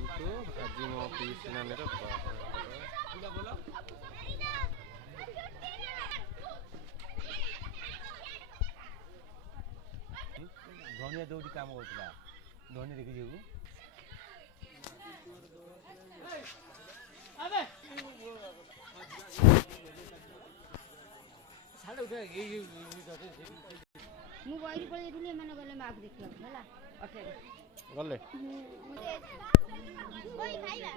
welcome to आज मो piece नानी धनिया दौड़ी काम होता धनी देखी जीव ମୁଁ ବଇରି ପଳେଇ ଯାଇଥିଲି ଏମାନେ ଗଲେ ମାକୁ ଦେଖିବାକୁ ହେଲା ଅଟେରେ गले ଓଇ ଖାଇବା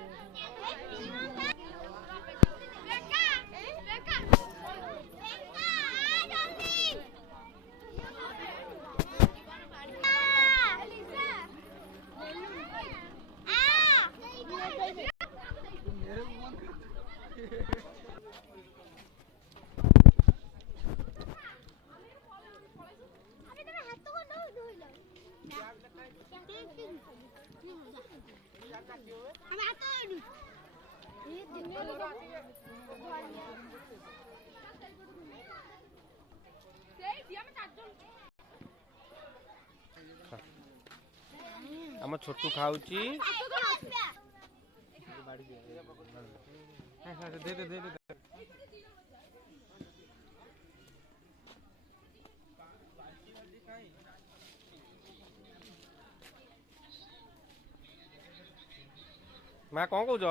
आम छोटू खाऊची दे दे दे दे माँ कौन कौच